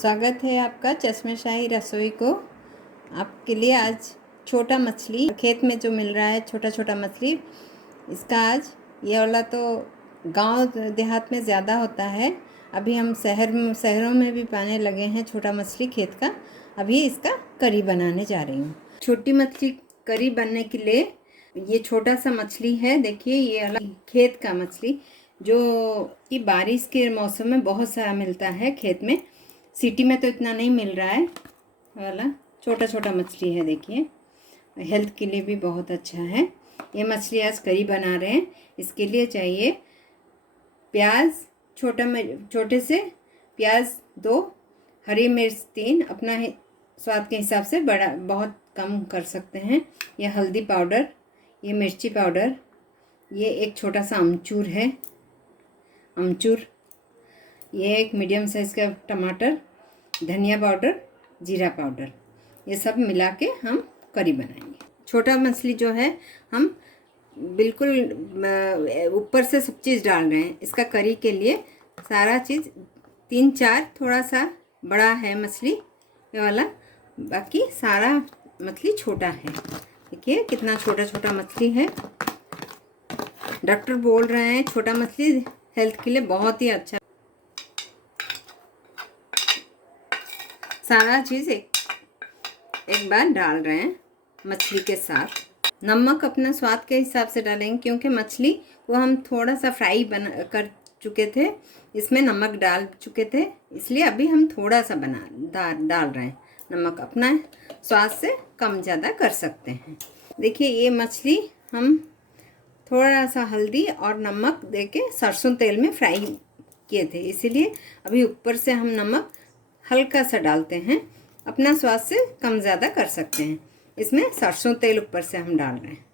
स्वागत है आपका चश्मेशाही रसोई को। आपके लिए आज छोटा मछली खेत में जो मिल रहा है, छोटा छोटा मछली, इसका आज ये वाला तो गांव देहात में ज़्यादा होता है। अभी हम शहरों में भी पाने लगे हैं छोटा मछली खेत का। अभी इसका करी बनाने जा रही हूँ। छोटी मछली करी बनने के लिए ये छोटा सा मछली है। देखिए, ये वाला खेत का मछली जो कि बारिश के मौसम में बहुत सारा मिलता है खेत में। सिटी में तो इतना नहीं मिल रहा है। वाला छोटा छोटा मछली है। देखिए, हेल्थ के लिए भी बहुत अच्छा है। ये मछली आज करी बना रहे हैं। इसके लिए चाहिए प्याज, छोटे से प्याज 2, हरी मिर्च 3, अपना स्वाद के हिसाब से, बड़ा बहुत कम कर सकते हैं। ये हल्दी पाउडर, ये मिर्ची पाउडर, ये एक छोटा सा अमचूर है, ये एक मीडियम साइज़ का टमाटर, धनिया पाउडर, जीरा पाउडर, ये सब मिला के हम करी बनाएंगे। छोटा मछली जो है हम बिल्कुल ऊपर से सब चीज़ डाल रहे हैं। इसका करी के लिए सारा चीज़ 3-4, थोड़ा सा बड़ा है मछली ये वाला, बाकी सारा मछली छोटा है। देखिए कितना छोटा छोटा मछली है। डॉक्टर बोल रहे हैं छोटा मछली हेल्थ के लिए बहुत ही अच्छा। सारा चीज़ एक बार डाल रहे हैं मछली के साथ। नमक अपना स्वाद के हिसाब से डालेंगे, क्योंकि मछली को हम थोड़ा सा फ्राई कर चुके थे, इसमें नमक डाल चुके थे, इसलिए अभी हम थोड़ा सा डाल रहे हैं। नमक अपना स्वाद से कम ज़्यादा कर सकते हैं। देखिए, ये मछली हम थोड़ा सा हल्दी और नमक देके सरसों तेल में फ्राई किए थे, इसीलिए अभी ऊपर से हम नमक हल्का सा डालते हैं। अपना स्वाद से कम ज़्यादा कर सकते हैं। इसमें सरसों तेल ऊपर से हम डाल रहे हैं।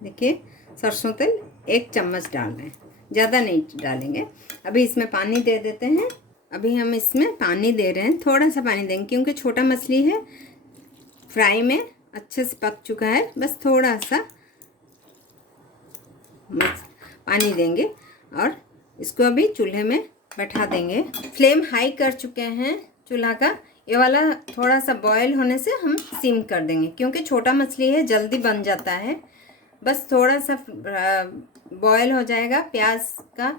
देखिए, सरसों तेल 1 चम्मच डाल रहे हैं, ज़्यादा नहीं डालेंगे। अभी इसमें पानी दे देते हैं। अभी हम इसमें पानी दे रहे हैं, थोड़ा सा पानी देंगे, क्योंकि छोटा मछली है, फ्राई में अच्छे से पक चुका है। बस थोड़ा सा पानी देंगे और इसको अभी चूल्हे में बैठा देंगे। फ्लेम हाई कर चुके हैं चूल्हा का। ये वाला थोड़ा सा बॉयल होने से हम सिम कर देंगे, क्योंकि छोटा मछली है, जल्दी बन जाता है। बस थोड़ा सा बॉयल हो जाएगा, प्याज का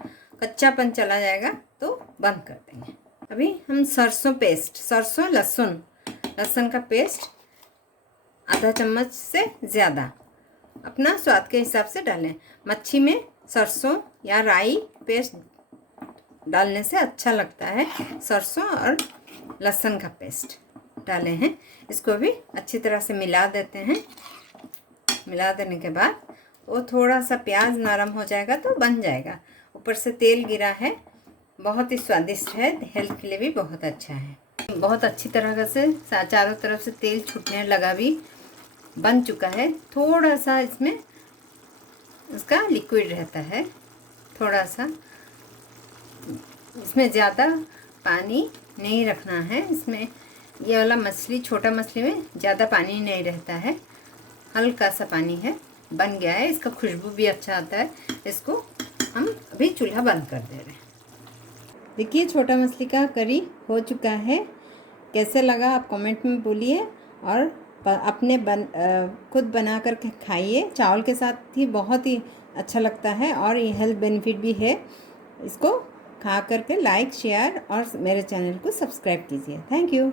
कच्चापन चला जाएगा तो बंद कर देंगे। अभी हम सरसों लहसुन का पेस्ट आधा चम्मच से ज़्यादा अपना स्वाद के हिसाब से डालें। मच्छी में सरसों या राई पेस्ट डालने से अच्छा लगता है। सरसों और लहसुन का पेस्ट डाले हैं, इसको भी अच्छी तरह से मिला देते हैं। मिला देने के बाद वो थोड़ा सा प्याज नरम हो जाएगा तो बन जाएगा। ऊपर से तेल गिरा है, बहुत ही स्वादिष्ट है, हेल्थ के लिए भी बहुत अच्छा है। बहुत अच्छी तरह से चारों तरफ से तेल छूटने लगा, भी बन चुका है। थोड़ा सा इसमें उसका लिक्विड रहता है, थोड़ा सा, इसमें ज़्यादा पानी नहीं रखना है। इसमें ये वाला मछली, छोटा मछली में ज़्यादा पानी नहीं रहता है, हल्का सा पानी है। बन गया है, इसका खुशबू भी अच्छा आता है। इसको हम अभी चूल्हा बंद कर दे रहे हैं। देखिए, छोटा मछली का करी हो चुका है। कैसे लगा आप कमेंट में बोलिए, और अपने खुद बना कर के खाइए। चावल के साथ ही बहुत ही अच्छा लगता है और ये हेल्थ बेनिफिट भी है। इसको खा करके लाइक, शेयर और मेरे चैनल को सब्सक्राइब कीजिए। Thank you.